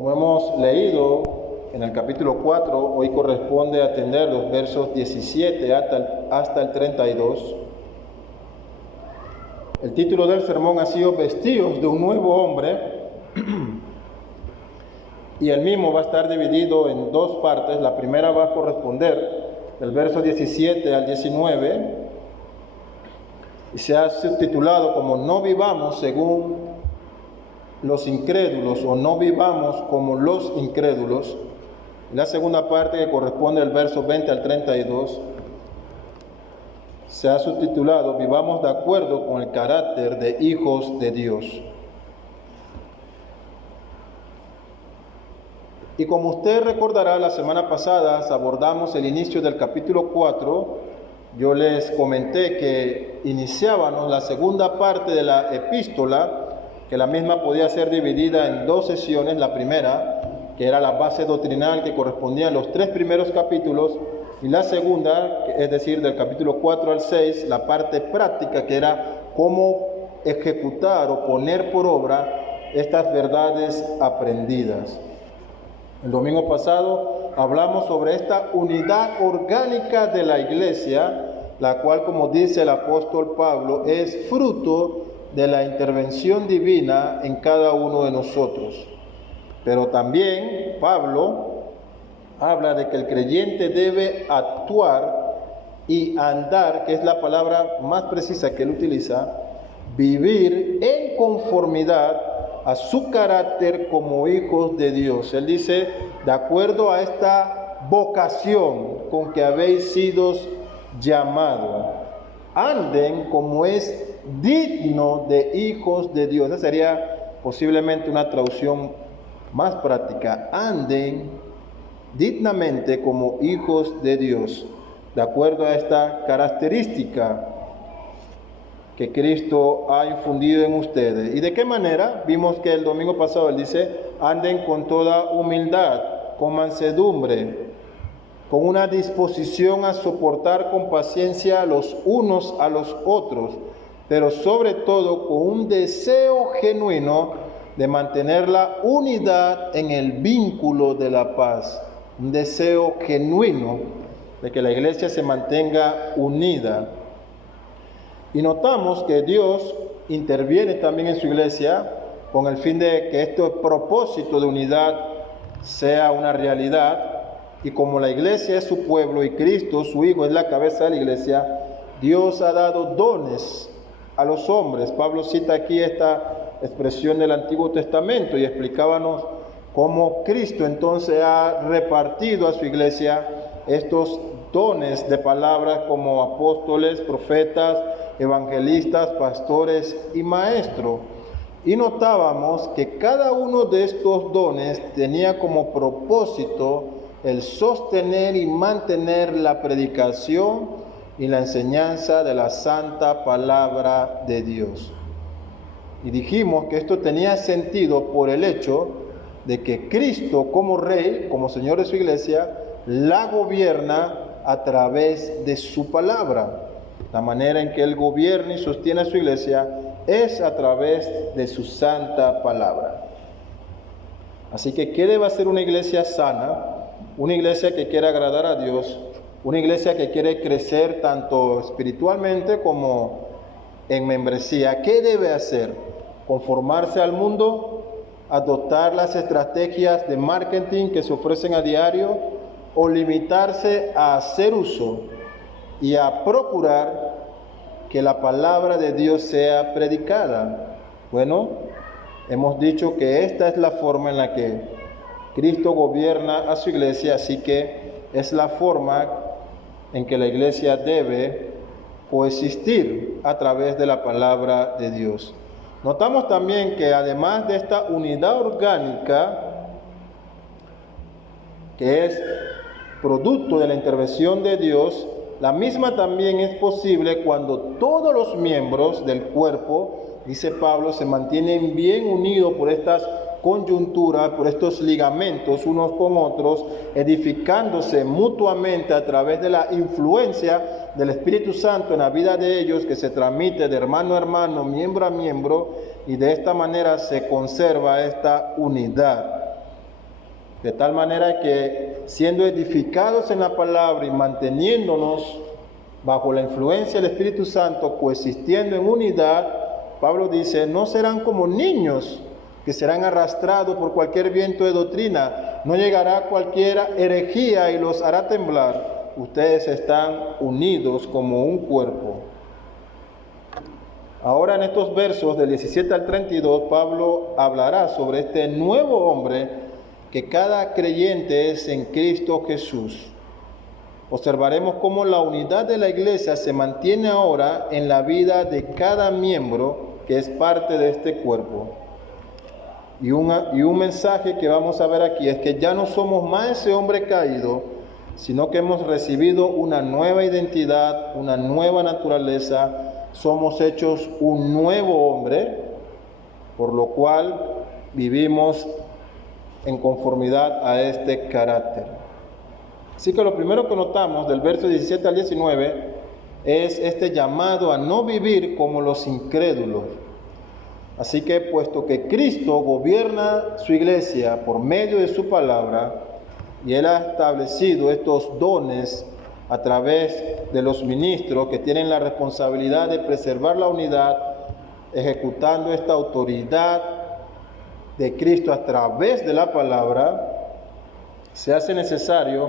Como hemos leído en el capítulo 4, hoy corresponde atender los versos 17 hasta el 32. El título del sermón ha sido Vestidos de un nuevo hombre, y el mismo va a estar dividido en dos partes. La primera va a corresponder del verso 17 al 19, y se ha subtitulado como No vivamos según los incrédulos, o no vivamos como los incrédulos. La segunda parte, que corresponde del verso 20 al 32, se ha subtitulado Vivamos de acuerdo con el carácter de hijos de Dios. Y como usted recordará, la semana pasada abordamos el inicio del capítulo 4. Yo les comenté que iniciábamos la segunda parte de la epístola, que la misma podía ser dividida en dos sesiones. La primera, que era la base doctrinal, que correspondía a los 3 primeros capítulos, y la segunda, es decir, del capítulo 4 al 6, la parte práctica, que era cómo ejecutar o poner por obra estas verdades aprendidas. El domingo pasado hablamos sobre esta unidad orgánica de la iglesia, la cual, como dice el apóstol Pablo, es fruto de la intervención divina en cada uno de nosotros. Pero también Pablo habla de que el creyente debe actuar y andar, que es la palabra más precisa que él utiliza, vivir en conformidad a su carácter como hijos de Dios. Él dice, de acuerdo a esta vocación con que habéis sido llamados, anden como es digno de hijos de Dios. Esa sería posiblemente una traducción más práctica. Anden dignamente como hijos de Dios, de acuerdo a esta característica que Cristo ha infundido en ustedes. ¿Y de qué manera? Vimos que el domingo pasado él dice, anden con toda humildad, con mansedumbre, con una disposición a soportar con paciencia los unos a los otros, pero sobre todo con un deseo genuino de mantener la unidad en el vínculo de la paz. Un deseo genuino de que la iglesia se mantenga unida. Y notamos que Dios interviene también en su iglesia con el fin de que este propósito de unidad sea una realidad. Y como la iglesia es su pueblo y Cristo, su Hijo, es la cabeza de la iglesia, Dios ha dado dones a los hombres. Pablo cita aquí esta expresión del Antiguo Testamento y explicábamos cómo Cristo entonces ha repartido a su iglesia estos dones de palabras como apóstoles, profetas, evangelistas, pastores y maestros. Y notábamos que cada uno de estos dones tenía como propósito el sostener y mantener la predicación y la enseñanza de la santa palabra de Dios. Y dijimos que esto tenía sentido por el hecho de que Cristo, como Rey, como Señor de su iglesia, la gobierna a través de su palabra. La manera en que Él gobierna y sostiene a su iglesia es a través de su santa palabra. Así que, ¿qué debe hacer una iglesia sana? Una iglesia que quiere agradar a Dios, una iglesia que quiere crecer tanto espiritualmente como en membresía. ¿Qué debe hacer? ¿Conformarse al mundo? ¿Adoptar las estrategias de marketing que se ofrecen a diario? ¿O limitarse a hacer uso y a procurar que la palabra de Dios sea predicada? Bueno, hemos dicho que esta es la forma en la que Cristo gobierna a su iglesia, así que es la forma en que la iglesia debe coexistir a través de la palabra de Dios. Notamos también que además de esta unidad orgánica, que es producto de la intervención de Dios, la misma también es posible cuando todos los miembros del cuerpo, dice Pablo, se mantienen bien unidos por estas coyunturas, por estos ligamentos unos con otros, edificándose mutuamente a través de la influencia del Espíritu Santo en la vida de ellos, que se transmite de hermano a hermano, miembro a miembro, y de esta manera se conserva esta unidad. de tal manera que siendo edificados en la palabra y manteniéndonos bajo la influencia del Espíritu Santo, coexistiendo en unidad, Pablo dice, no serán como niños que serán arrastrados por cualquier viento de doctrina, no llegará cualquier herejía y los hará temblar. Ustedes están unidos como un cuerpo. Ahora en estos versos del 17 al 32, Pablo hablará sobre este nuevo hombre que cada creyente es en Cristo Jesús. Observaremos cómo la unidad de la iglesia se mantiene ahora en la vida de cada miembro que es parte de este cuerpo. Y un mensaje que vamos a ver aquí es que ya no somos más ese hombre caído, sino que hemos recibido una nueva identidad, una nueva naturaleza, somos hechos un nuevo hombre, por lo cual vivimos en conformidad a este carácter. Así que lo primero que notamos del verso 17 al 19 es este llamado a no vivir como los incrédulos. Así que puesto que Cristo gobierna su iglesia por medio de su palabra, y Él ha establecido estos dones a través de los ministros que tienen la responsabilidad de preservar la unidad, ejecutando esta autoridad de Cristo a través de la palabra, se hace necesario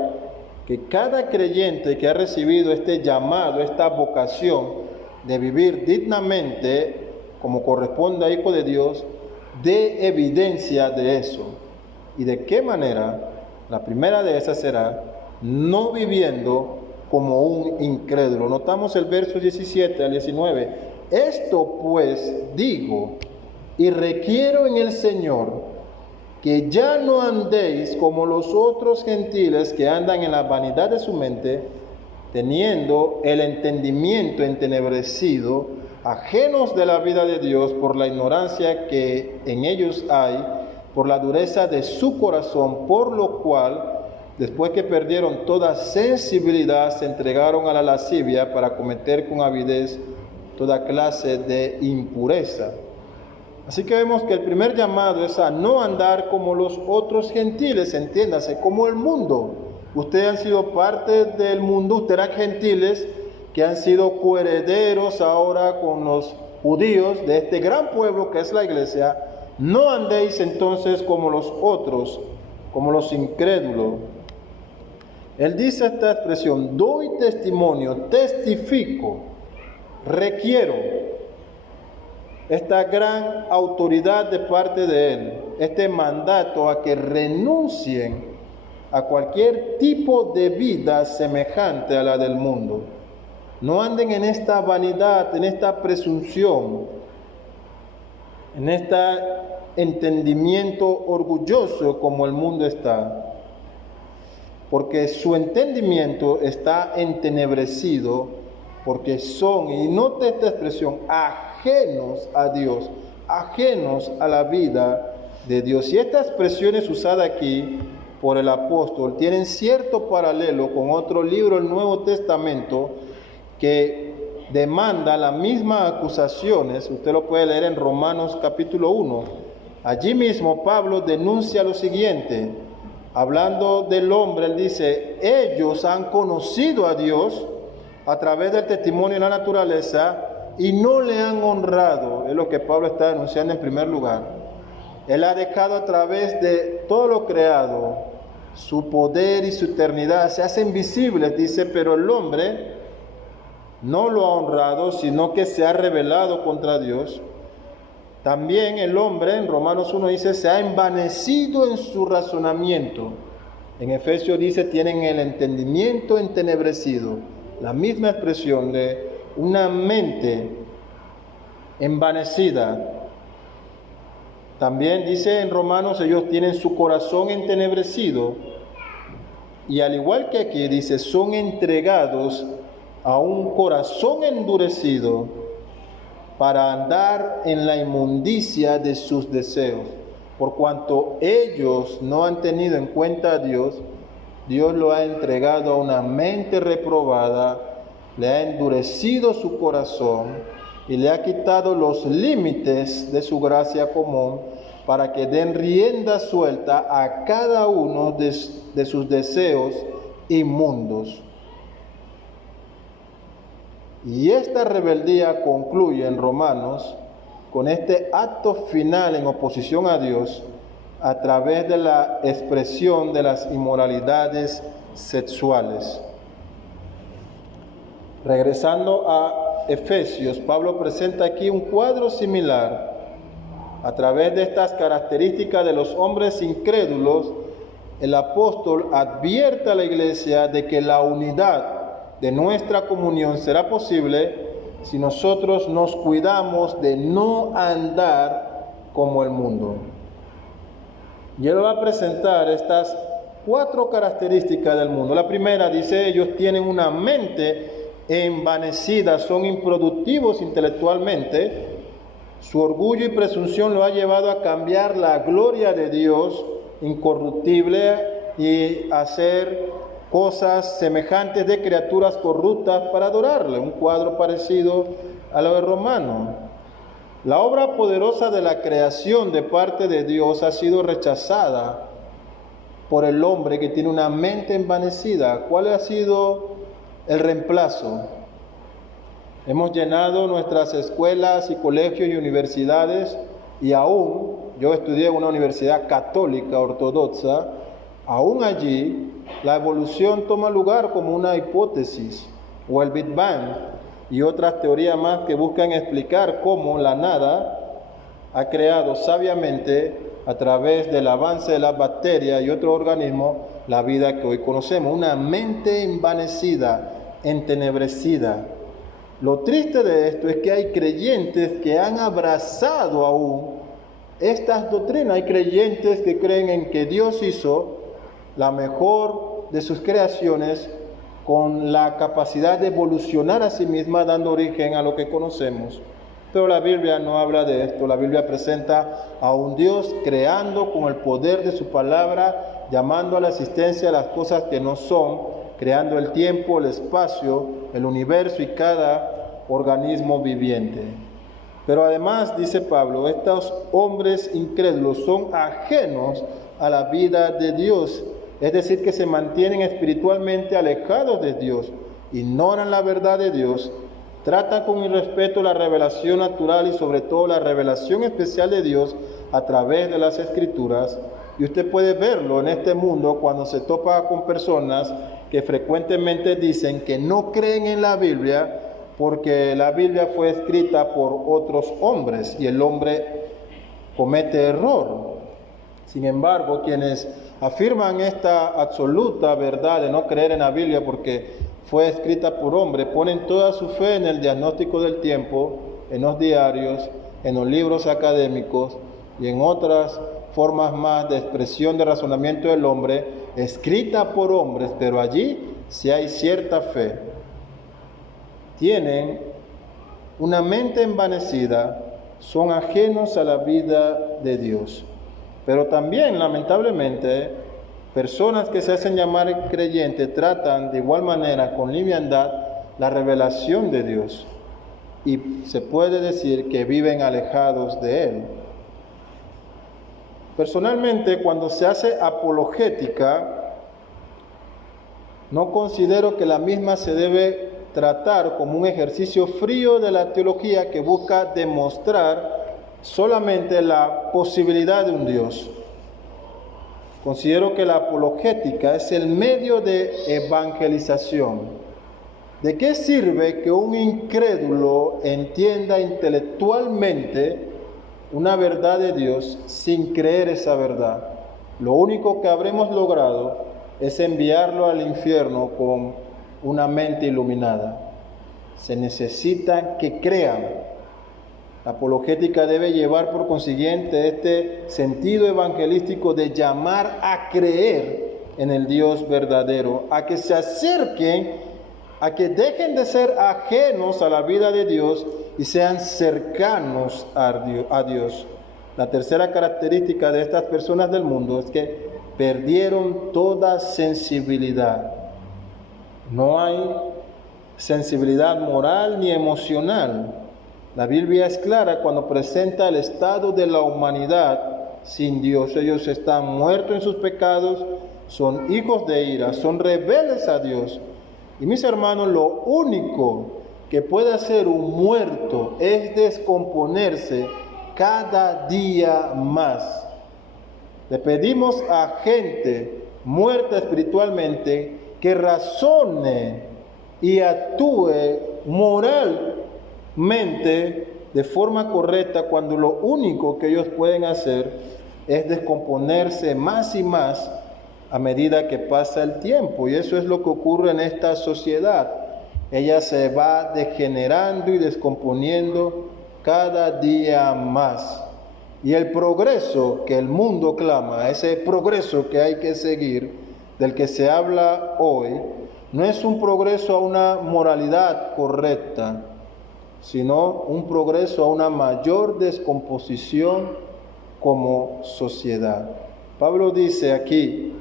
que cada creyente que ha recibido este llamado, esta vocación de vivir dignamente como corresponde a hijo de Dios, dé evidencia de eso. ¿Y de qué manera? La primera de esas será no viviendo como un incrédulo. Notamos el verso 17 al 19. Esto pues digo y requiero en el Señor que ya no andéis como los otros gentiles que andan en la vanidad de su mente, teniendo el entendimiento entenebrecido, ajenos de la vida de Dios por la ignorancia que en ellos hay, por la dureza de su corazón, por lo cual, después que perdieron toda sensibilidad, se entregaron a la lascivia para cometer con avidez toda clase de impureza. Así que vemos que el primer llamado es a no andar como los otros gentiles, entiéndase, como el mundo. Ustedes han sido parte del mundo, ustedes eran gentiles que han sido coherederos ahora con los judíos de este gran pueblo que es la iglesia. No andéis entonces como los otros, como los incrédulos. Él dice esta expresión, doy testimonio, testifico, requiero. Esta gran autoridad de parte de Él, este mandato a que renuncien a cualquier tipo de vida semejante a la del mundo. No anden en esta vanidad, en esta presunción, en este entendimiento orgulloso como el mundo está, porque su entendimiento está entenebrecido, porque son, y note esta expresión, ajenos a Dios, ajenos a la vida de Dios. Y esta expresión es usada aquí por el apóstol, tienen cierto paralelo con otro libro del Nuevo Testamento que demanda las mismas acusaciones. Usted lo puede leer en Romanos capítulo 1. Allí mismo Pablo denuncia lo siguiente, hablando del hombre, él dice, ellos han conocido a Dios a través del testimonio de la naturaleza y no le han honrado. Es lo que Pablo está denunciando en primer lugar. Él ha dejado a través de todo lo creado, su poder y su eternidad se hacen visibles, dice, pero el hombre no lo ha honrado, sino que se ha rebelado contra Dios. También el hombre, en Romanos 1 dice, se ha envanecido en su razonamiento. En Efesios dice, tienen el entendimiento entenebrecido. La misma expresión de una mente envanecida. También dice en Romanos, ellos tienen su corazón entenebrecido. Y al igual que aquí dice, son entregados a un corazón endurecido para andar en la inmundicia de sus deseos. Por cuanto ellos no han tenido en cuenta a Dios, Dios lo ha entregado a una mente reprobada, le ha endurecido su corazón y le ha quitado los límites de su gracia común para que den rienda suelta a cada uno de sus deseos inmundos. Y esta rebeldía concluye en Romanos con este acto final en oposición a Dios a través de la expresión de las inmoralidades sexuales. Regresando a Efesios, Pablo presenta aquí un cuadro similar. A través de estas características de los hombres incrédulos, el apóstol advierte a la iglesia de que la unidad de nuestra comunión será posible si nosotros nos cuidamos de no andar como el mundo. Y él va a presentar estas 4 características del mundo. La primera dice, ellos tienen una mente envanecida, son improductivos intelectualmente. Su orgullo y presunción lo ha llevado a cambiar la gloria de Dios incorruptible y hacer cosas semejantes de criaturas corruptas para adorarle. Un cuadro parecido a lo de Romano. La obra poderosa de la creación de parte de Dios ha sido rechazada por el hombre que tiene una mente envanecida. ¿Cuál ha sido el reemplazo? Hemos llenado nuestras escuelas y colegios y universidades, y aún, yo estudié en una universidad católica ortodoxa, aún allí la evolución toma lugar como una hipótesis, o el Big Bang, y otras teorías más que buscan explicar cómo la nada ha creado sabiamente, a través del avance de las bacterias y otros organismos, la vida que hoy conocemos. Una mente envanecida, entenebrecida. Lo triste de esto es que hay creyentes que han abrazado aún estas doctrinas. Hay creyentes que creen en que Dios hizo la mejor de sus creaciones con la capacidad de evolucionar a sí misma, dando origen a lo que conocemos. Pero la Biblia no habla de esto. La Biblia presenta a un Dios creando con el poder de su palabra, llamando a la existencia de las cosas que no son, creando el tiempo, el espacio, el universo y cada organismo viviente. Pero además, dice Pablo, estos hombres incrédulos son ajenos a la vida de Dios, es decir, que se mantienen espiritualmente alejados de Dios, ignoran la verdad de Dios, tratan con irrespeto la revelación natural y sobre todo la revelación especial de Dios a través de las Escrituras. Y usted puede verlo en este mundo cuando se topa con personas que frecuentemente dicen que no creen en la Biblia porque la Biblia fue escrita por otros hombres y el hombre comete error. Sin embargo, quienes afirman esta absoluta verdad de no creer en la Biblia porque fue escrita por hombre, ponen toda su fe en el diagnóstico del tiempo, en los diarios, en los libros académicos y en otras formas más de expresión de razonamiento del hombre, escrita por hombres, pero allí sí hay cierta fe. Tienen una mente envanecida, son ajenos a la vida de Dios. Pero también, lamentablemente, personas que se hacen llamar creyentes tratan de igual manera, con liviandad, la revelación de Dios. Y se puede decir que viven alejados de Él. Personalmente, cuando se hace apologética, no considero que la misma se debe tratar como un ejercicio frío de la teología que busca demostrar solamente la posibilidad de un Dios. Considero que la apologética es el medio de evangelización. ¿De qué sirve que un incrédulo entienda intelectualmente una verdad de Dios sin creer esa verdad? Lo único que habremos logrado es enviarlo al infierno con una mente iluminada. Se necesita que crean. La apologética debe llevar por consiguiente este sentido evangelístico de llamar a creer en el Dios verdadero, a que se acerquen, a que dejen de ser ajenos a la vida de Dios y sean cercanos a Dios. La tercera característica de estas personas del mundo es que perdieron toda sensibilidad. No hay sensibilidad moral ni emocional. La Biblia es clara cuando presenta el estado de la humanidad sin Dios. Ellos están muertos en sus pecados, son hijos de ira, son rebeldes a Dios. Y mis hermanos, lo único que puede hacer un muerto es descomponerse cada día más. Le pedimos a gente muerta espiritualmente que razone y actúe moralmente de forma correcta, cuando lo único que ellos pueden hacer es descomponerse más y más a medida que pasa el tiempo. Y eso es lo que ocurre en esta sociedad. Ella se va degenerando y descomponiendo cada día más. Y el progreso que el mundo clama, ese progreso que hay que seguir, del que se habla hoy, no es un progreso a una moralidad correcta, sino un progreso a una mayor descomposición como sociedad. Pablo dice aquí: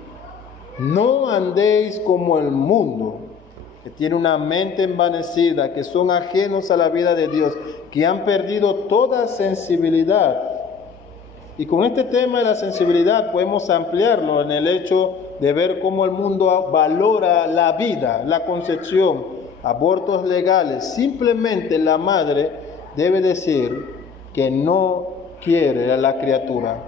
no andéis como el mundo, que tiene una mente envanecida, que son ajenos a la vida de Dios, que han perdido toda sensibilidad. Y con este tema de la sensibilidad podemos ampliarlo en el hecho de ver cómo el mundo valora la vida, la concepción, abortos legales. Simplemente la madre debe decir que no quiere a la criatura.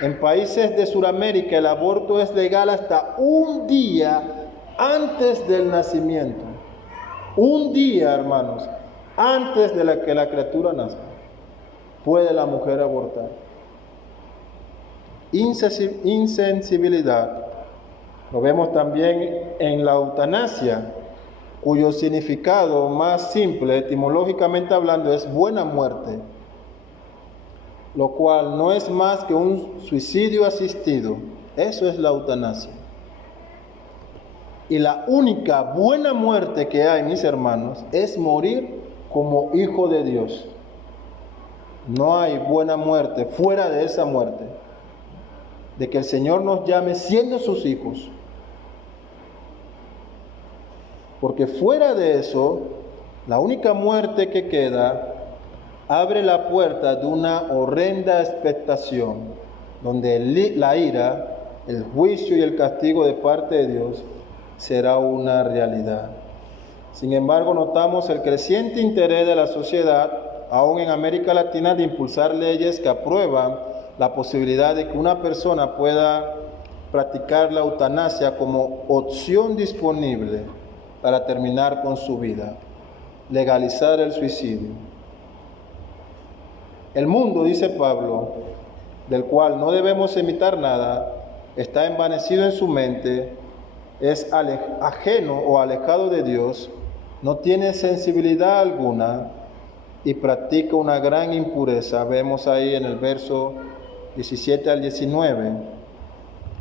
En países de Sudamérica el aborto es legal hasta un día antes del nacimiento. Un día, hermanos, antes de que la criatura nazca, puede la mujer abortar. Insensibilidad. Lo vemos también en la eutanasia, cuyo significado más simple, etimológicamente hablando, es buena muerte, lo cual no es más que un suicidio asistido. Eso es la eutanasia. Y la única buena muerte que hay, mis hermanos, es morir como hijo de Dios. No hay buena muerte fuera de esa muerte, de que el Señor nos llame siendo sus hijos. Porque fuera de eso, la única muerte que queda abre la puerta de una horrenda expectación, donde la ira, el juicio y el castigo de parte de Dios será una realidad. Sin embargo, notamos el creciente interés de la sociedad, aún en América Latina, de impulsar leyes que aprueban la posibilidad de que una persona pueda practicar la eutanasia como opción disponible para terminar con su vida, legalizar el suicidio. El mundo, dice Pablo, del cual no debemos imitar nada, está envanecido en su mente, es ajeno o alejado de Dios, no tiene sensibilidad alguna y practica una gran impureza. Vemos ahí en el verso 17 al 19.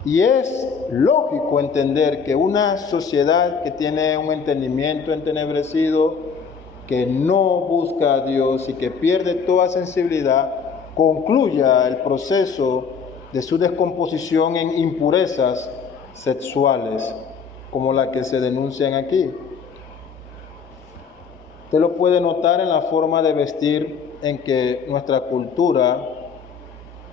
Y es lógico entender que una sociedad que tiene un entendimiento entenebrecido, que no busca a Dios y que pierde toda sensibilidad, concluya el proceso de su descomposición en impurezas sexuales, como la que se denuncian aquí. Usted lo puede notar en la forma de vestir en que nuestra cultura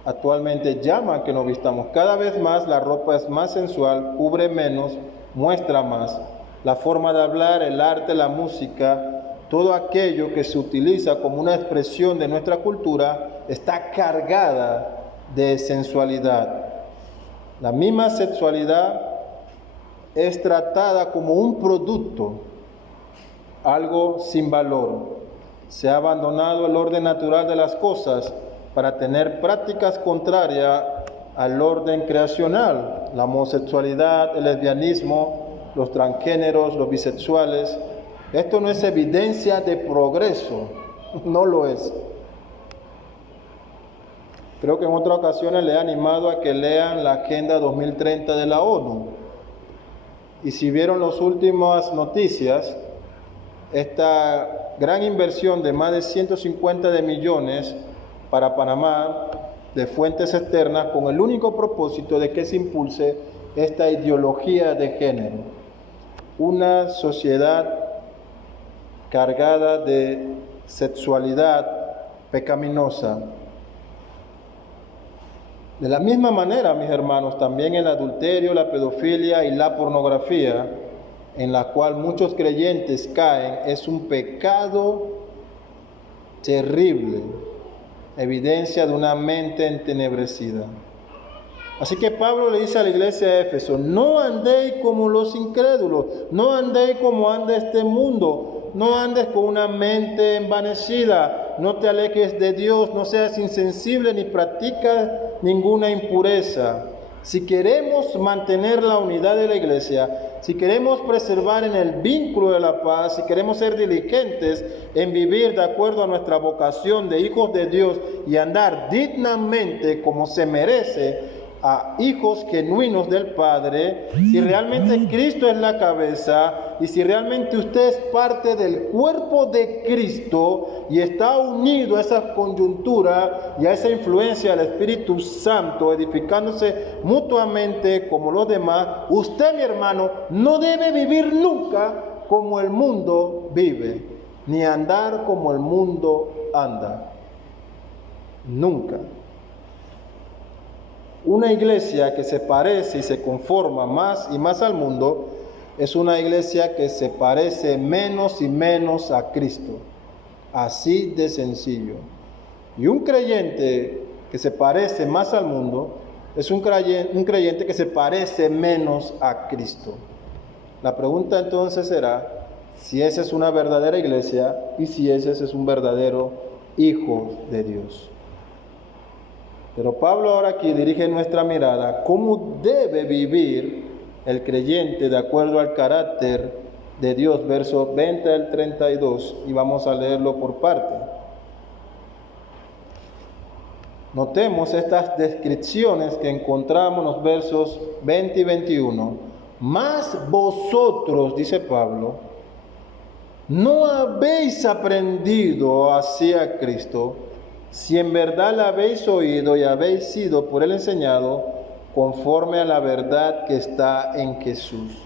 actualmente llama a que nos vistamos. Cada vez más la ropa es más sensual, cubre menos, muestra más. La forma de hablar, el arte, la música, todo aquello que se utiliza como una expresión de nuestra cultura está cargada de sensualidad. La misma sexualidad es tratada como un producto, algo sin valor. Se ha abandonado el orden natural de las cosas para tener prácticas contrarias al orden creacional, la homosexualidad, el lesbianismo, los transgéneros, los bisexuales. Esto no es evidencia de progreso, no lo es. Creo que en otras ocasiones le he animado a que lean la Agenda 2030 de la ONU. Y si vieron las últimas noticias, esta gran inversión de más de 150 de millones para Panamá de fuentes externas, con el único propósito de que se impulse esta ideología de género. Una sociedad cargada de sexualidad pecaminosa. De la misma manera, mis hermanos, también el adulterio, la pedofilia y la pornografía, en la cual muchos creyentes caen, es un pecado terrible, evidencia de una mente entenebrecida. Así que Pablo le dice a la iglesia de Éfeso: no andéis como los incrédulos, no andéis como anda este mundo, no andes con una mente envanecida, no te alejes de Dios, no seas insensible ni practicas ninguna impureza. Si queremos mantener la unidad de la iglesia, si queremos preservar en el vínculo de la paz, si queremos ser diligentes en vivir de acuerdo a nuestra vocación de hijos de Dios y andar dignamente como se merece a hijos genuinos del Padre, si realmente Cristo es la cabeza y si realmente usted es parte del cuerpo de Cristo y está unido a esa coyuntura y a esa influencia del Espíritu Santo, edificándose mutuamente como los demás, usted, mi hermano, no debe vivir nunca como el mundo vive, ni andar como el mundo anda. Nunca. Una iglesia que se parece y se conforma más y más al mundo es una iglesia que se parece menos y menos a Cristo. Así de sencillo. Y un creyente que se parece más al mundo es un creyente que se parece menos a Cristo. La pregunta entonces será si esa es una verdadera iglesia y si ese es un verdadero hijo de Dios. Pero Pablo ahora aquí dirige nuestra mirada cómo debe vivir el creyente de acuerdo al carácter de Dios, versos 20 al 32, y vamos a leerlo por parte. Notemos estas descripciones que encontramos en los versos 20 y 21. Mas vosotros, dice Pablo, no habéis aprendido hacia Cristo, si en verdad la habéis oído y habéis sido por él enseñado, conforme a la verdad que está en Jesús.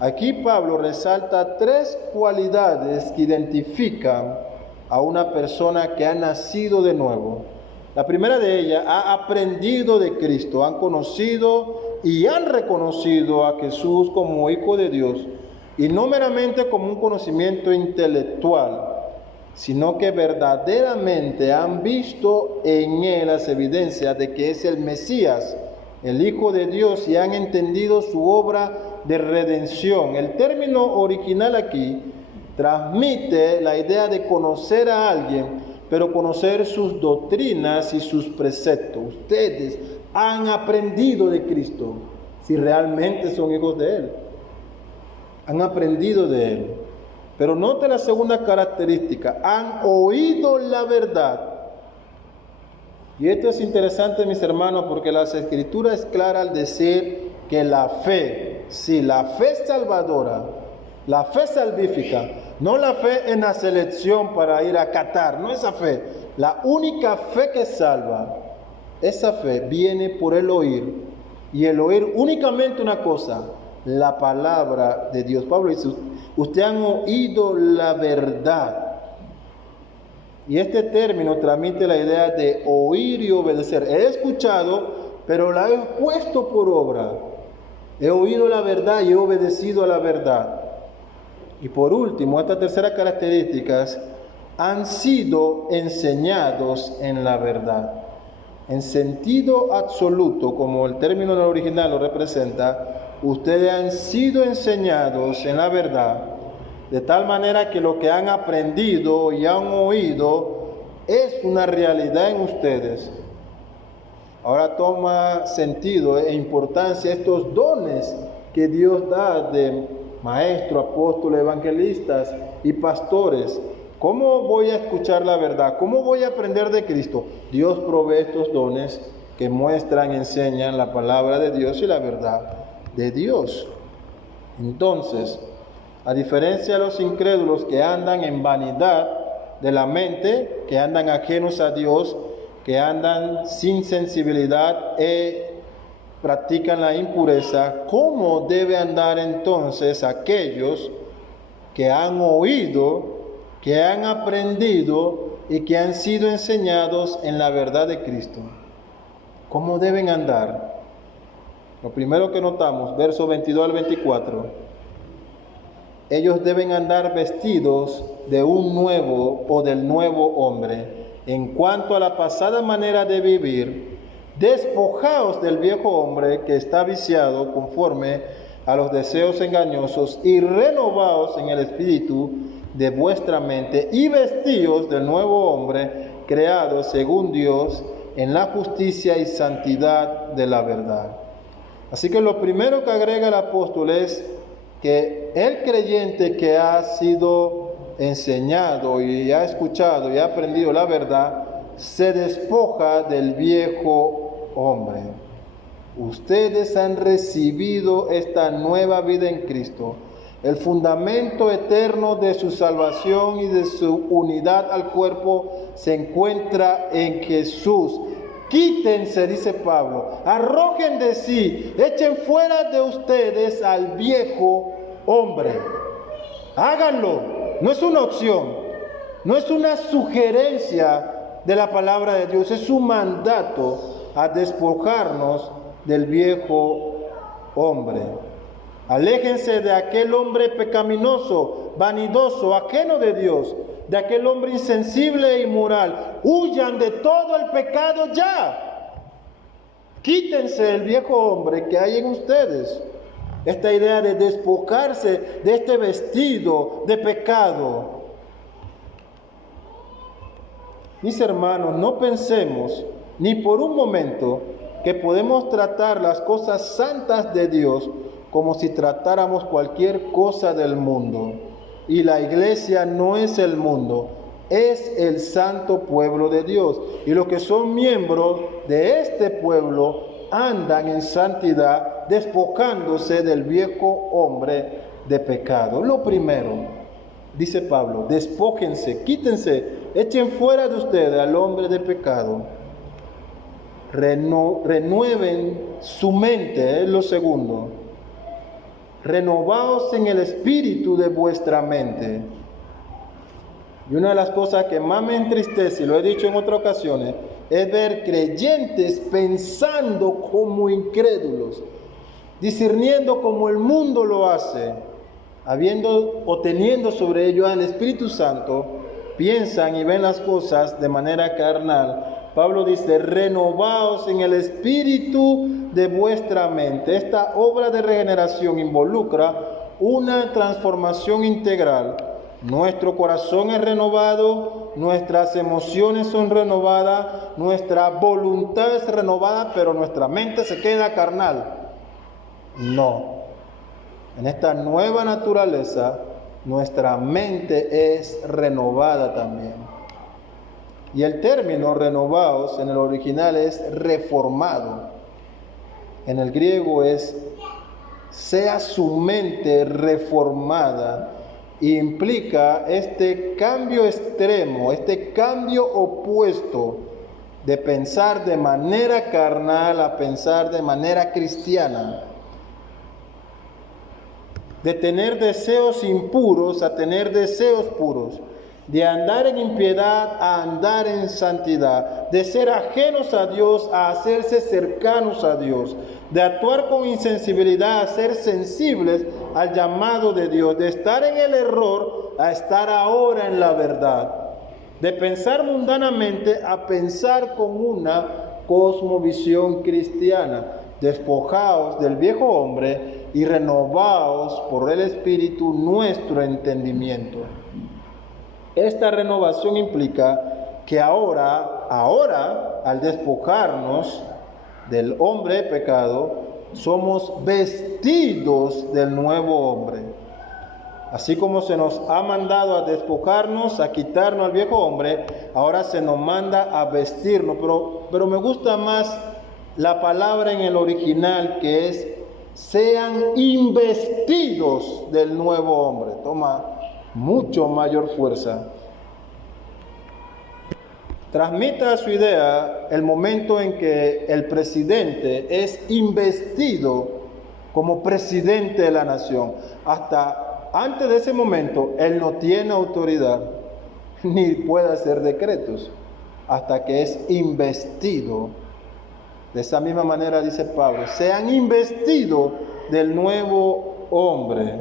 Aquí Pablo resalta tres cualidades que identifican a una persona que ha nacido de nuevo. La primera de ellas: ha aprendido de Cristo, han conocido y han reconocido a Jesús como Hijo de Dios, y no meramente como un conocimiento intelectual, sino que verdaderamente han visto en él las evidencias de que es el Mesías, el Hijo de Dios, y han entendido su obra de redención. El término original aquí transmite la idea de conocer a alguien, pero conocer sus doctrinas y sus preceptos. Ustedes han aprendido de Cristo, si realmente son hijos de Él. Han aprendido de Él. Pero note la segunda característica: han oído la verdad. Y esto es interesante, mis hermanos, porque las Escrituras es clara al decir que la fe, sí, la fe salvadora, la fe salvífica, no la fe en la selección para ir a Qatar, no esa fe, la única fe que salva, esa fe viene por el oír, y el oír únicamente una cosa: la palabra de Dios. Pablo dice: ustedes han oído la verdad. Y este término transmite la idea de oír y obedecer. He escuchado, pero la he puesto por obra. He oído la verdad y he obedecido a la verdad. Y por último, esta tercera característica: han sido enseñados en la verdad. En sentido absoluto, como el término del original lo representa, ustedes han sido enseñados en la verdad, de tal manera que lo que han aprendido y han oído es una realidad en ustedes. Ahora toma sentido e importancia estos dones que Dios da de maestros, apóstoles, evangelistas y pastores. ¿Cómo voy a escuchar la verdad? ¿Cómo voy a aprender de Cristo? Dios provee estos dones que muestran, enseñan la palabra de Dios y la verdad de Dios. Entonces, a diferencia de los incrédulos que andan en vanidad de la mente, que andan ajenos a Dios, que andan sin sensibilidad practican la impureza, ¿cómo debe andar entonces aquellos que han oído, que han aprendido y que han sido enseñados en la verdad de Cristo? ¿Cómo deben andar? Lo primero que notamos, versos 22 al 24, ellos deben andar vestidos de un nuevo o del nuevo hombre. En cuanto a la pasada manera de vivir, despojaos del viejo hombre que está viciado conforme a los deseos engañosos y renovaos en el espíritu de vuestra mente y vestíos del nuevo hombre creado según Dios en la justicia y santidad de la verdad. Así que lo primero que agrega el apóstol es que el creyente que ha sido enseñado y ha escuchado y ha aprendido la verdad, se despoja del viejo hombre. Ustedes han recibido esta nueva vida en Cristo. El fundamento eterno de su salvación y de su unidad al cuerpo se encuentra en Jesús. Quítense, dice Pablo, arrojen de sí, echen fuera de ustedes al viejo hombre. Háganlo, no es una opción, no es una sugerencia de la palabra de Dios, es un mandato a despojarnos del viejo hombre. Aléjense de aquel hombre pecaminoso, vanidoso, ajeno de Dios, de aquel hombre insensible e inmoral. Huyan de todo el pecado ya. Quítense el viejo hombre que hay en ustedes. Esta idea de despojarse de este vestido de pecado. Mis hermanos, no pensemos ni por un momento que podemos tratar las cosas santas de Dios como si tratáramos cualquier cosa del mundo. Y la iglesia no es el mundo, es el santo pueblo de Dios. Y los que son miembros de este pueblo andan en santidad, despojándose del viejo hombre de pecado. Lo primero, dice Pablo, despójense, quítense, echen fuera de ustedes al hombre de pecado. Renueven su mente, es lo segundo. Renovaos en el espíritu de vuestra mente. Y una de las cosas que más me entristece, y lo he dicho en otras ocasiones, es ver creyentes pensando como incrédulos, discerniendo como el mundo lo hace, habiendo o teniendo sobre ello al Espíritu Santo, piensan y ven las cosas de manera carnal. Pablo dice, renovaos en el espíritu de vuestra mente. Esta obra de regeneración involucra una transformación integral. Nuestro corazón es renovado, nuestras emociones son renovadas, nuestra voluntad es renovada, pero nuestra mente se queda carnal. No. En esta nueva naturaleza, nuestra mente es renovada también. Y el término renovados en el original es reformado. En el griego es sea su mente reformada. Y implica este cambio extremo, este cambio opuesto de pensar de manera carnal a pensar de manera cristiana. De tener deseos impuros a tener deseos puros. De andar en impiedad a andar en santidad, de ser ajenos a Dios a hacerse cercanos a Dios, de actuar con insensibilidad a ser sensibles al llamado de Dios, de estar en el error a estar ahora en la verdad, de pensar mundanamente a pensar con una cosmovisión cristiana. Despojaos del viejo hombre y renovaos por el Espíritu nuestro entendimiento. Esta renovación implica que ahora, al despojarnos del hombre de pecado, somos vestidos del nuevo hombre. Así como se nos ha mandado a despojarnos, a quitarnos al viejo hombre, ahora se nos manda a vestirnos. Pero me gusta más la palabra en el original, que es sean investidos del nuevo hombre. Toma mucho mayor fuerza. Transmita su idea el momento en que el presidente es investido como presidente de la nación. Hasta antes de ese momento, él no tiene autoridad ni puede hacer decretos hasta que es investido De esa misma manera dice Pablo, sean investidos del nuevo hombre,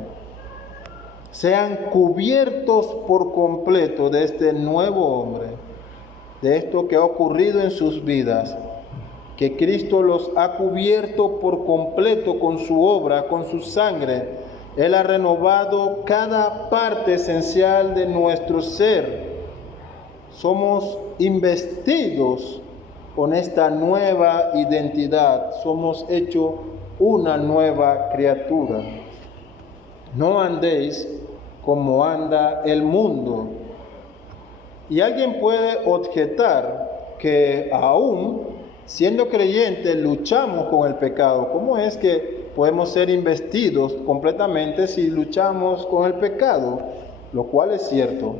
sean cubiertos por completo de este nuevo hombre, de esto que ha ocurrido en sus vidas, que Cristo los ha cubierto por completo con su obra, con su sangre. Él ha renovado cada parte esencial de nuestro ser. Somos investidos con esta nueva identidad, somos hechos una nueva criatura. No andéis como anda el mundo. Y alguien puede objetar que aún siendo creyentes luchamos con el pecado. ¿Cómo es que podemos ser investidos completamente si luchamos con el pecado? Lo cual es cierto.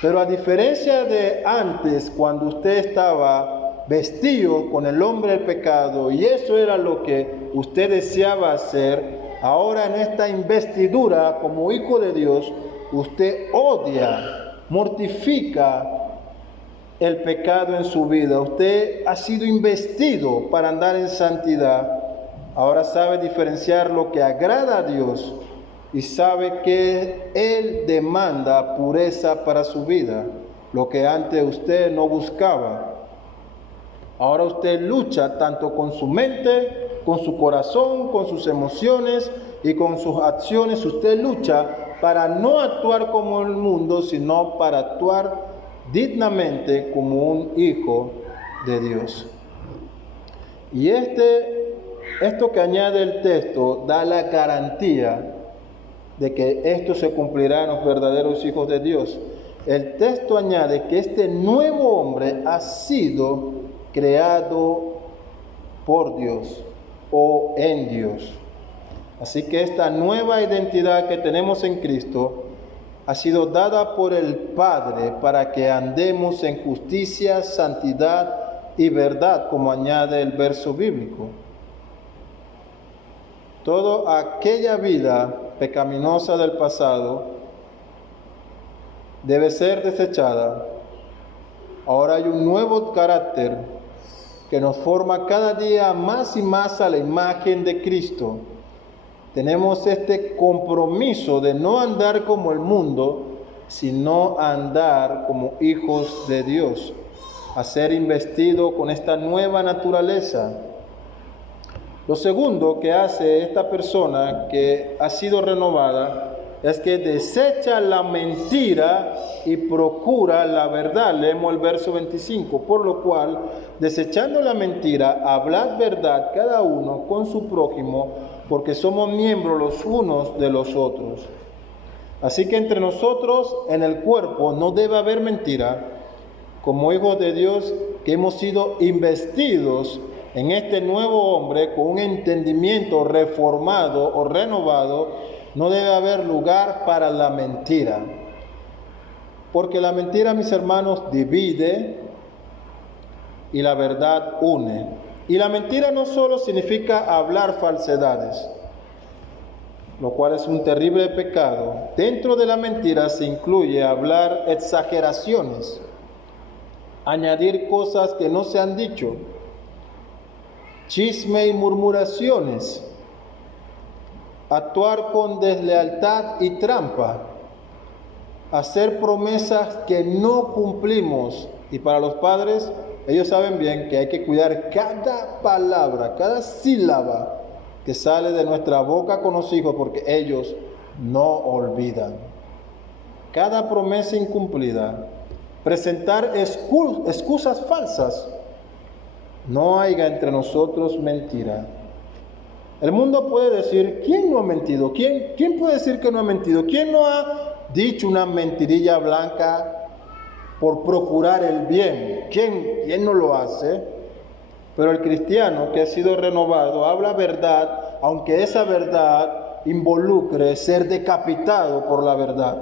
Pero a diferencia de antes, cuando usted estaba vestido con el hombre del pecado y eso era lo que usted deseaba hacer, ahora en esta investidura como hijo de Dios, usted odia, mortifica el pecado en su vida. Usted ha sido investido para andar en santidad. Ahora sabe diferenciar lo que agrada a Dios y sabe que Él demanda pureza para su vida, lo que antes usted no buscaba. Ahora usted lucha tanto con su mente, con su corazón, con sus emociones y con sus acciones. Usted lucha para no actuar como el mundo, sino para actuar dignamente como un hijo de Dios. Y esto que añade el texto da la garantía de que esto se cumplirá en los verdaderos hijos de Dios. El texto añade que este nuevo hombre ha sido creado por Dios o en Dios. Así que esta nueva identidad que tenemos en Cristo ha sido dada por el Padre para que andemos en justicia, santidad y verdad, como añade el verso bíblico. Toda aquella vida pecaminosa del pasado debe ser desechada. Ahora hay un nuevo carácter que nos forma cada día más y más a la imagen de Cristo. Tenemos este compromiso de no andar como el mundo, sino andar como hijos de Dios, a ser investido con esta nueva naturaleza. Lo segundo que hace esta persona que ha sido renovada es que desecha la mentira y procura la verdad. Leemos el verso 25, por lo cual, desechando la mentira, hablad verdad cada uno con su prójimo, porque somos miembros los unos de los otros. Así que entre nosotros, en el cuerpo, no debe haber mentira. Como hijos de Dios, que hemos sido investidos en este nuevo hombre con un entendimiento reformado o renovado, no debe haber lugar para la mentira. Porque la mentira, mis hermanos, divide y la verdad une. Y la mentira no solo significa hablar falsedades, lo cual es un terrible pecado. Dentro de la mentira se incluye hablar exageraciones, añadir cosas que no se han dicho, chisme y murmuraciones, actuar con deslealtad y trampa, hacer promesas que no cumplimos. Y para los padres, ellos saben bien que hay que cuidar cada palabra, cada sílaba que sale de nuestra boca con los hijos, porque ellos no olvidan. Cada promesa incumplida, presentar excusas falsas. No haya entre nosotros mentira. El mundo puede decir, ¿quién no ha mentido? ¿Quién puede decir que no ha mentido? ¿Quién no ha dicho una mentirilla blanca por procurar el bien? ¿Quién no lo hace? Pero el cristiano que ha sido renovado habla verdad, aunque esa verdad involucre ser decapitado por la verdad.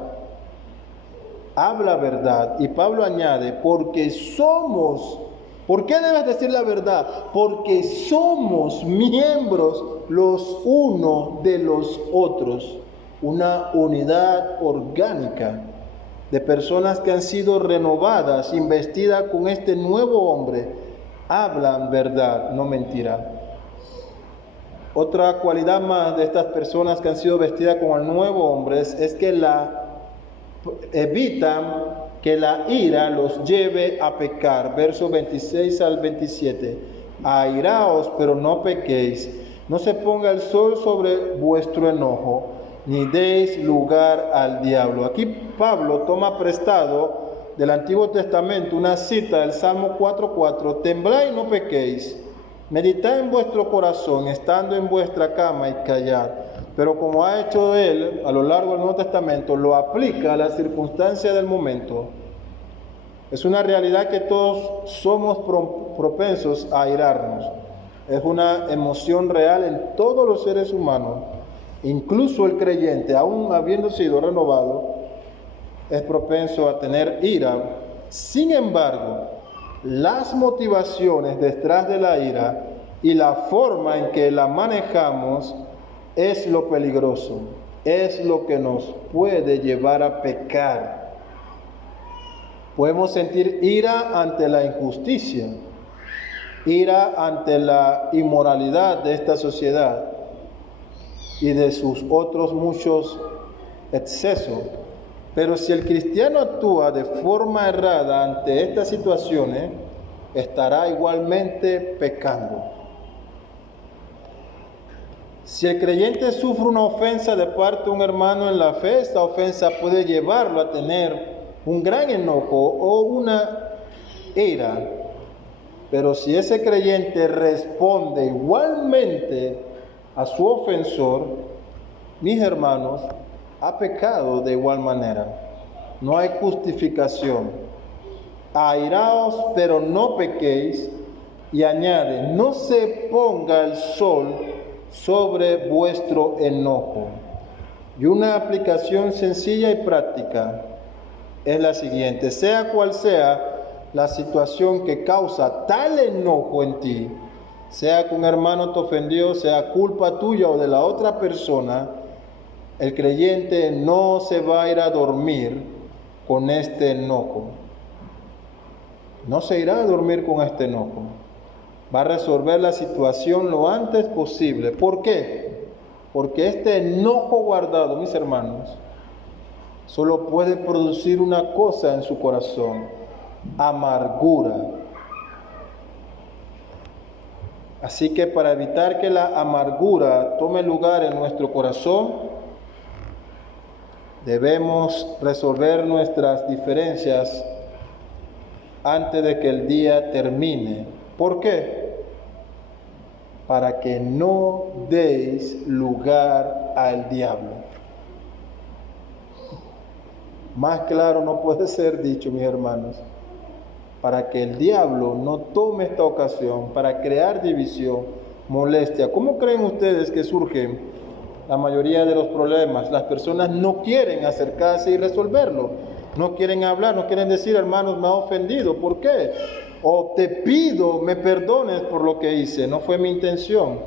Habla verdad. Y Pablo añade, porque somos... ¿Por qué debes decir la verdad? Porque somos miembros los unos de los otros. Una unidad orgánica de personas que han sido renovadas, investidas con este nuevo hombre, hablan verdad, no mentira. Otra cualidad más de estas personas que han sido vestidas como el nuevo hombre es que evitan que la ira los lleve a pecar. Versos 26 al 27. Airaos, pero no pequéis. No se ponga el sol sobre vuestro enojo, ni deis lugar al diablo. Aquí Pablo toma prestado del Antiguo Testamento una cita del Salmo 4:4. Temblad y no pequéis. Meditad en vuestro corazón, estando en vuestra cama, y callad. Pero como ha hecho él a lo largo del Nuevo Testamento, lo aplica a las circunstancias del momento. Es una realidad que todos somos propensos a airarnos. Es una emoción real en todos los seres humanos. Incluso el creyente, aún habiendo sido renovado, es propenso a tener ira. Sin embargo, las motivaciones detrás de la ira y la forma en que la manejamos es lo peligroso, es lo que nos puede llevar a pecar. Podemos sentir ira ante la injusticia, ira ante la inmoralidad de esta sociedad y de sus otros muchos excesos. Pero si el cristiano actúa de forma errada ante estas situaciones, estará igualmente pecando. Si el creyente sufre una ofensa de parte de un hermano en la fe, esta ofensa puede llevarlo a tener un gran enojo o una ira. Pero si ese creyente responde igualmente a su ofensor, mis hermanos, ha pecado de igual manera. No hay justificación. Airaos, pero no pequéis. Y añade, no se ponga el sol sobre vuestro enojo. Y una aplicación sencilla y práctica es la siguiente: sea cual sea la situación que causa tal enojo en ti, sea que un hermano te ofendió, sea culpa tuya o de la otra persona, el creyente no se va a ir a dormir con este enojo. No se irá a dormir con este enojo. Va a resolver la situación lo antes posible. ¿Por qué? Porque este enojo guardado, mis hermanos, solo puede producir una cosa en su corazón: amargura. Así que para evitar que la amargura tome lugar en nuestro corazón, debemos resolver nuestras diferencias antes de que el día termine. ¿Por qué? Para que no deis lugar al diablo. Más claro no puede ser dicho, mis hermanos. Para que el diablo no tome esta ocasión para crear división, molestia. ¿Cómo creen ustedes que surgen la mayoría de los problemas? Las personas no quieren acercarse y resolverlo. No quieren hablar, no quieren decir, hermanos, me ha ofendido. ¿Por qué? O te pido, me perdones por lo que hice, no fue mi intención.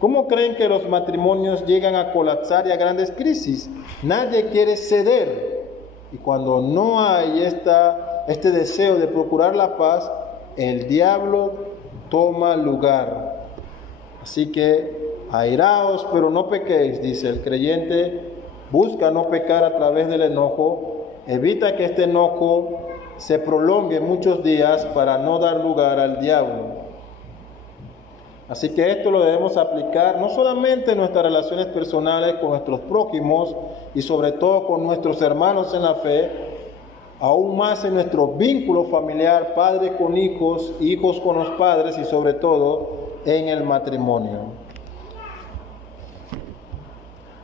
¿Cómo creen que los matrimonios llegan a colapsar y a grandes crisis? Nadie quiere ceder. Y cuando no hay este deseo de procurar la paz, el diablo toma lugar. Así que airaos, pero no pequéis, dice el creyente. Busca no pecar a través del enojo. Evita que este enojo se prolongue muchos días para no dar lugar al diablo. Así que esto lo debemos aplicar no solamente en nuestras relaciones personales con nuestros prójimos y sobre todo con nuestros hermanos en la fe, aún más en nuestro vínculo familiar, padres con hijos, hijos con los padres y sobre todo en el matrimonio.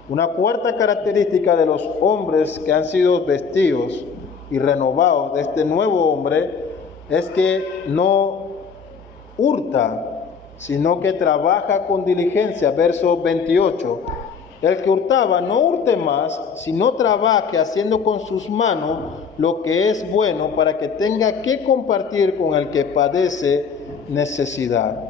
Una cuarta característica de los hombres que han sido vestidos y renovados de este nuevo hombre es que no hurta, sino que trabaja con diligencia. Verso 28. El que hurtaba no hurte más, sino trabaje haciendo con sus manos lo que es bueno, para que tenga que compartir con el que padece necesidad.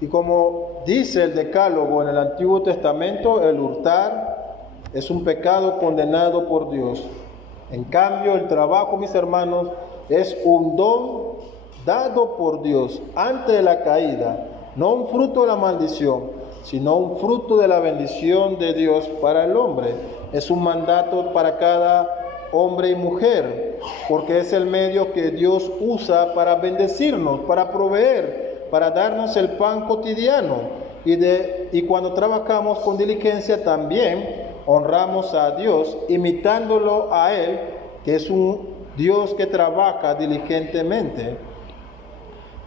Y como dice el Decálogo en el Antiguo Testamento, el hurtar es un pecado condenado por Dios. En cambio, el trabajo, mis hermanos, es un don dado por Dios antes de la caída, no un fruto de la maldición, sino un fruto de la bendición de Dios para el hombre. Es un mandato para cada hombre y mujer, porque es el medio que Dios usa para bendecirnos, para proveer, para darnos el pan cotidiano. Y cuando trabajamos con diligencia también honramos a Dios, imitándolo a Él, que es un Dios que trabaja diligentemente.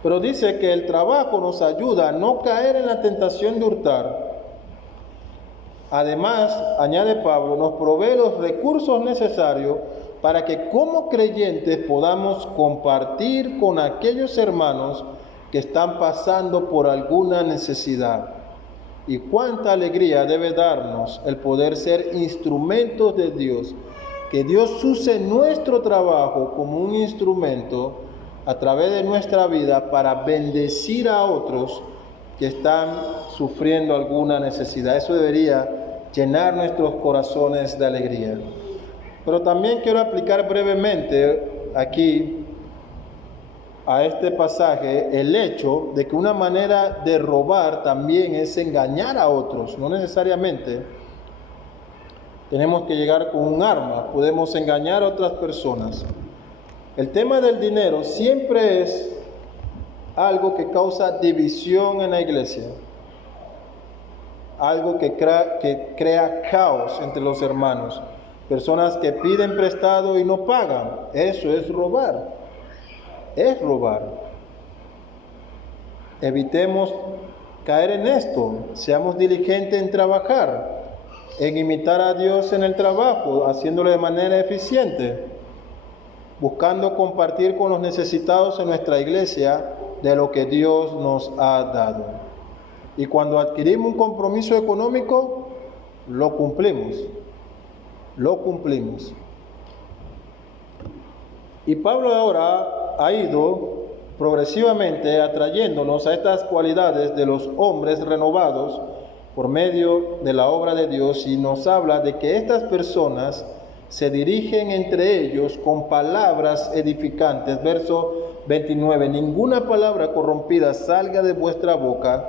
Pero dice que el trabajo nos ayuda a no caer en la tentación de hurtar. Además, añade Pablo, nos provee los recursos necesarios para que como creyentes podamos compartir con aquellos hermanos que están pasando por alguna necesidad. Y cuánta alegría debe darnos el poder ser instrumentos de Dios, que Dios use nuestro trabajo como un instrumento a través de nuestra vida para bendecir a otros que están sufriendo alguna necesidad. Eso debería llenar nuestros corazones de alegría. Pero también quiero aplicar brevemente aquí a este pasaje el hecho de que una manera de robar también es engañar a otros. No necesariamente tenemos que llegar con un arma, podemos engañar a otras personas. El tema del dinero siempre es algo que causa división en la iglesia, algo que crea caos entre los hermanos, personas que piden prestado y no pagan. Eso es robar. Es robar. Evitemos caer en esto. Seamos diligentes en trabajar, en imitar a Dios en el trabajo, haciéndolo de manera eficiente, buscando compartir con los necesitados en nuestra iglesia de lo que Dios nos ha dado. Y cuando adquirimos un compromiso económico, lo cumplimos. Lo cumplimos. Y Pablo ahora ha ido progresivamente atrayéndonos a estas cualidades de los hombres renovados por medio de la obra de Dios, y nos habla de que estas personas se dirigen entre ellos con palabras edificantes. Verso 29, ninguna palabra corrompida salga de vuestra boca,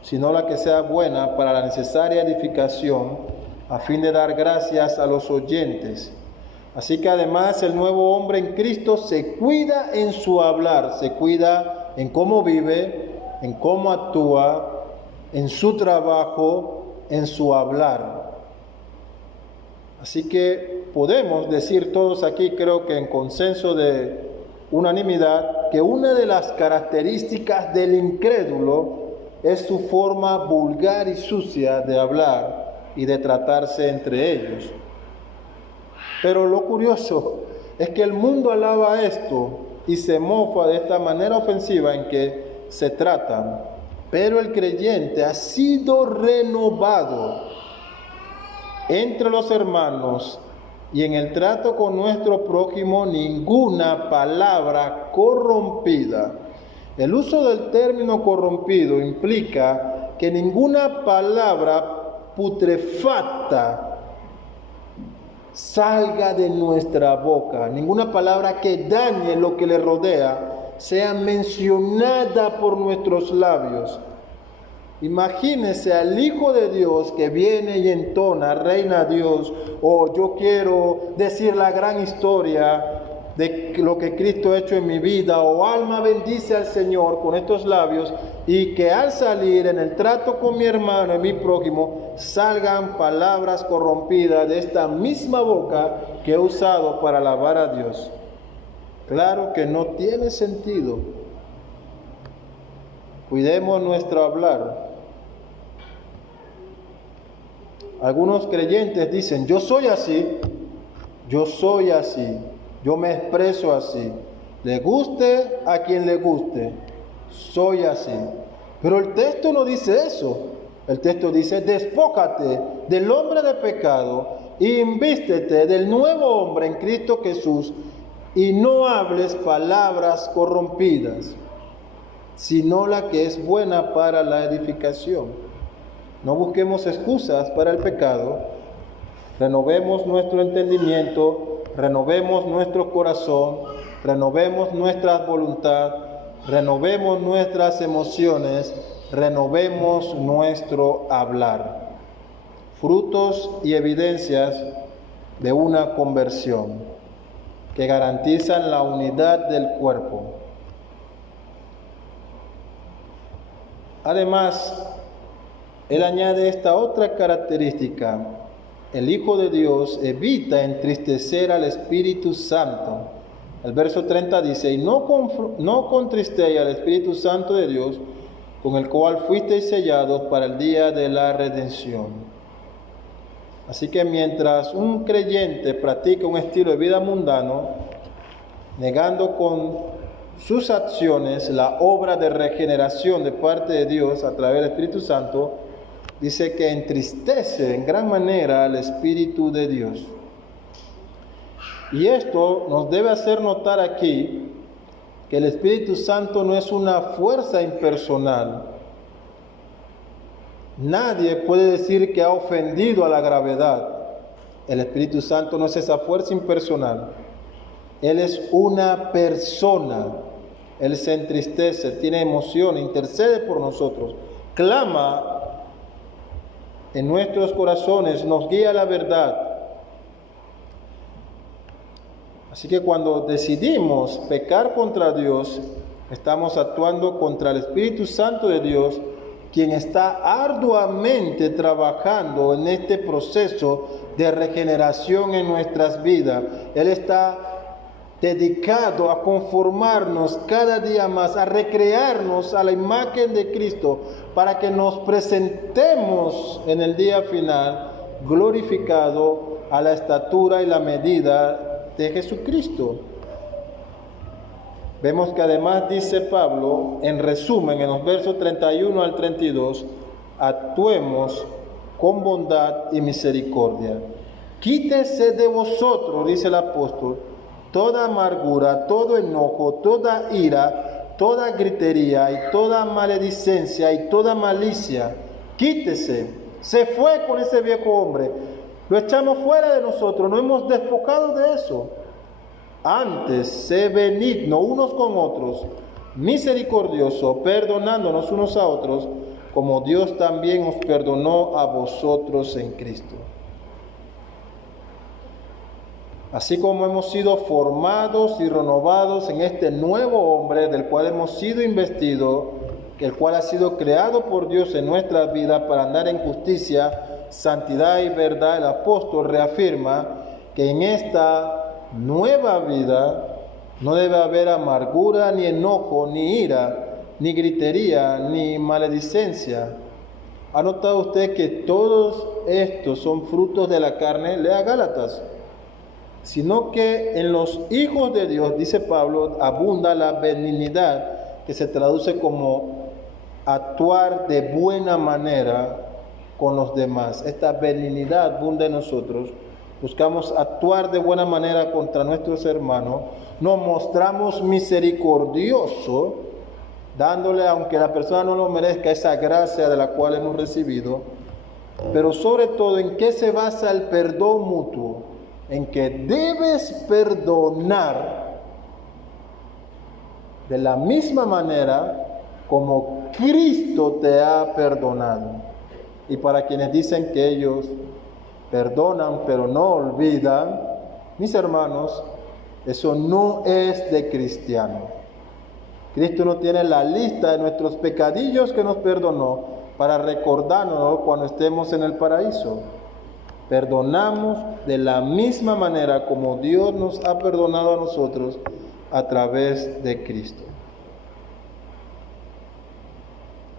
sino la que sea buena para la necesaria edificación, a fin de dar gracias a los oyentes. Así que además el nuevo hombre en Cristo se cuida en su hablar, se cuida en cómo vive, en cómo actúa, en su trabajo, en su hablar. Así que podemos decir todos aquí, creo que en consenso de unanimidad, que una de las características del incrédulo es su forma vulgar y sucia de hablar y de tratarse entre ellos. Pero lo curioso es que el mundo alaba esto y se mofa de esta manera ofensiva en que se tratan. Pero el creyente ha sido renovado entre los hermanos, y en el trato con nuestro prójimo ninguna palabra corrompida. El uso del término corrompido implica que ninguna palabra putrefacta salga de nuestra boca, ninguna palabra que dañe lo que le rodea sea mencionada por nuestros labios. Imagínese al Hijo de Dios que viene y entona, reina Dios, o yo quiero decir la gran historia de lo que Cristo ha hecho en mi vida, o alma bendice al Señor con estos labios, y que al salir en el trato con mi hermano y mi prójimo salgan palabras corrompidas de esta misma boca que he usado para alabar a Dios. Claro que no tiene sentido. Cuidemos nuestro hablar. Algunos creyentes dicen, yo soy así, yo me expreso así, le guste a quien le guste, soy así. Pero el texto no dice eso. El texto dice, despójate del hombre de pecado y invístete del nuevo hombre en Cristo Jesús, y no hables palabras corrompidas, sino la que es buena para la edificación. No busquemos excusas para el pecado. Renovemos nuestro entendimiento, renovemos nuestro corazón, renovemos nuestra voluntad, renovemos nuestras emociones, renovemos nuestro hablar. Frutos y evidencias de una conversión que garantizan la unidad del cuerpo. Además, él añade esta otra característica: el Hijo de Dios evita entristecer al Espíritu Santo. El verso 30 dice: y no contristéis al Espíritu Santo de Dios, con el cual fuisteis sellados para el día de la redención. Así que mientras un creyente practica un estilo de vida mundano, negando con sus acciones la obra de regeneración de parte de Dios a través del Espíritu Santo, dice que entristece en gran manera al Espíritu de Dios. Y esto nos debe hacer notar aquí que el Espíritu Santo no es una fuerza impersonal. Nadie puede decir que ha ofendido a la gravedad. El Espíritu Santo no es esa fuerza impersonal. Él es una persona. Él se entristece, tiene emoción, intercede por nosotros, clama en nuestros corazones, nos guía a la verdad. Así que cuando decidimos pecar contra Dios, estamos actuando contra el Espíritu Santo de Dios, quien está arduamente trabajando en este proceso de regeneración en nuestras vidas. Él está dedicado a conformarnos cada día más, a recrearnos a la imagen de Cristo, para que nos presentemos en el día final glorificado a la estatura y la medida de Jesucristo. Vemos que además dice Pablo, en resumen, en los versos 31 al 32, actuemos con bondad y misericordia. Quítese de vosotros, dice el apóstol, toda amargura, todo enojo, toda ira, toda gritería y toda maledicencia y toda malicia. Quítese. Se fue con ese viejo hombre. Lo echamos fuera de nosotros, nos hemos despojado de eso. Antes, sé benigno unos con otros, misericordioso, perdonándonos unos a otros, como Dios también os perdonó a vosotros en Cristo. Así como hemos sido formados y renovados en este nuevo hombre del cual hemos sido investidos, el cual ha sido creado por Dios en nuestras vidas para andar en justicia, santidad y verdad, el apóstol reafirma que en esta nueva vida no debe haber amargura, ni enojo, ni ira, ni gritería, ni maledicencia. ¿Ha notado usted que todos estos son frutos de la carne? Lea Gálatas. Sino que en los hijos de Dios, dice Pablo, abunda la benignidad, que se traduce como actuar de buena manera con los demás. Esta benignidad abunda en nosotros. Buscamos actuar de buena manera contra nuestros hermanos. Nos mostramos misericordiosos, dándole, aunque la persona no lo merezca, esa gracia de la cual hemos recibido. Pero sobre todo, ¿en qué se basa el perdón mutuo? En que debes perdonar de la misma manera como Cristo te ha perdonado. Y para quienes dicen que ellos perdonan pero no olvidan, mis hermanos, eso no es de cristiano. Cristo no tiene la lista de nuestros pecadillos que nos perdonó para recordarnos cuando estemos en el paraíso. Perdonamos de la misma manera como Dios nos ha perdonado a nosotros a través de Cristo.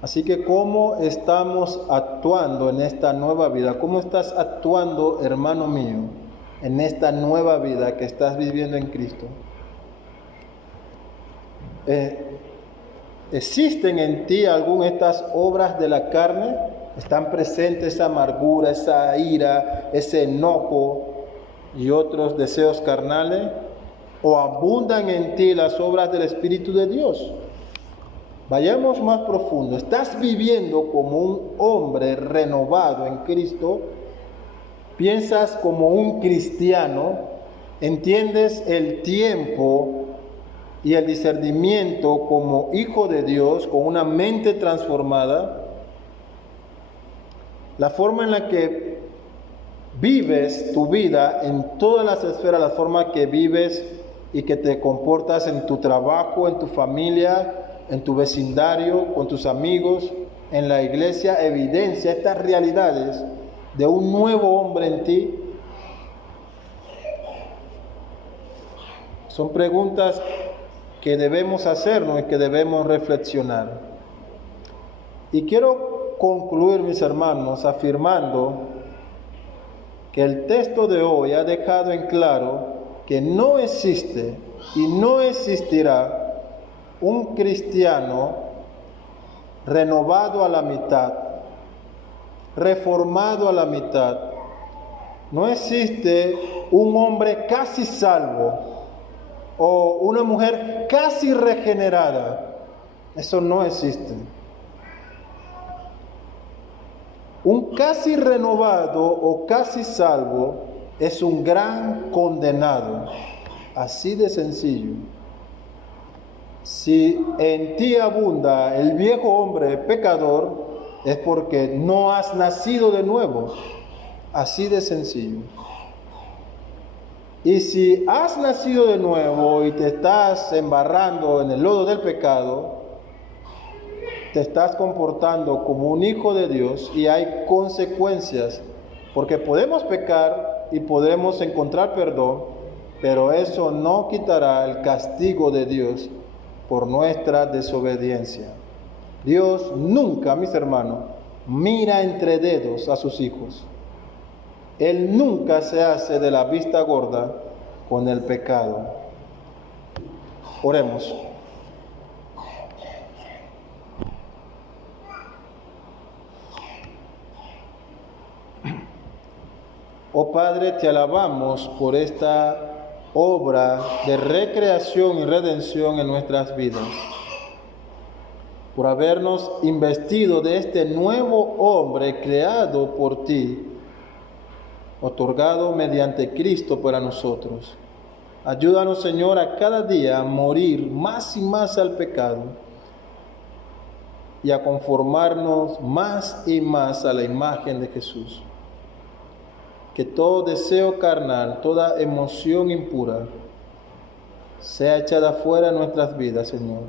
Así que, ¿cómo estamos actuando en esta nueva vida? ¿Cómo estás actuando, hermano mío, en esta nueva vida que estás viviendo en Cristo? ¿Existen en ti alguna de estas obras de la carne? ¿Están presentes esa amargura, esa ira, ese enojo y otros deseos carnales? ¿O abundan en ti las obras del Espíritu de Dios? Vayamos más profundo. ¿Estás viviendo como un hombre renovado en Cristo? ¿Piensas como un cristiano? ¿Entiendes el tiempo y el discernimiento como hijo de Dios, con una mente transformada, la forma en la que vives tu vida en todas las esferas, la forma que vives y que te comportas en tu trabajo, en tu familia, en tu vecindario, con tus amigos, en la iglesia, evidencia estas realidades de un nuevo hombre en ti. Son preguntas que debemos hacernos y que debemos reflexionar. Y quiero concluir, mis hermanos, afirmando que el texto de hoy ha dejado en claro que no existe y no existirá un cristiano renovado a la mitad, reformado a la mitad. No existe un hombre casi salvo o una mujer casi regenerada. Eso no existe. Un casi renovado o casi salvo es un gran condenado. Así de sencillo. Si en ti abunda el viejo hombre pecador, es porque no has nacido de nuevo. Así de sencillo. Y si has nacido de nuevo y te estás embarrando en el lodo del pecado, te estás comportando como un hijo de Dios y hay consecuencias, porque podemos pecar y podemos encontrar perdón, pero eso no quitará el castigo de Dios por nuestra desobediencia. Dios nunca, mis hermanos, mira entre dedos a sus hijos. Él nunca se hace de la vista gorda con el pecado. Oremos. Oh Padre, te alabamos por esta obra de recreación y redención en nuestras vidas, por habernos investido de este nuevo hombre creado por ti, otorgado mediante Cristo para nosotros. Ayúdanos, Señor, a cada día a morir más y más al pecado y a conformarnos más y más a la imagen de Jesús. Que todo deseo carnal, toda emoción impura, sea echada fuera de nuestras vidas, Señor.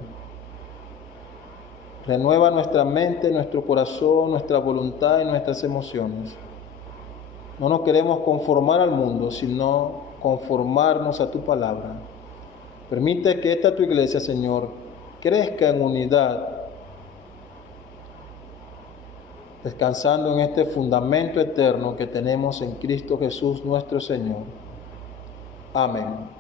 Renueva nuestra mente, nuestro corazón, nuestra voluntad y nuestras emociones. No nos queremos conformar al mundo, sino conformarnos a tu palabra. Permite que esta tu iglesia, Señor, crezca en unidad, descansando en este fundamento eterno que tenemos en Cristo Jesús nuestro Señor. Amén.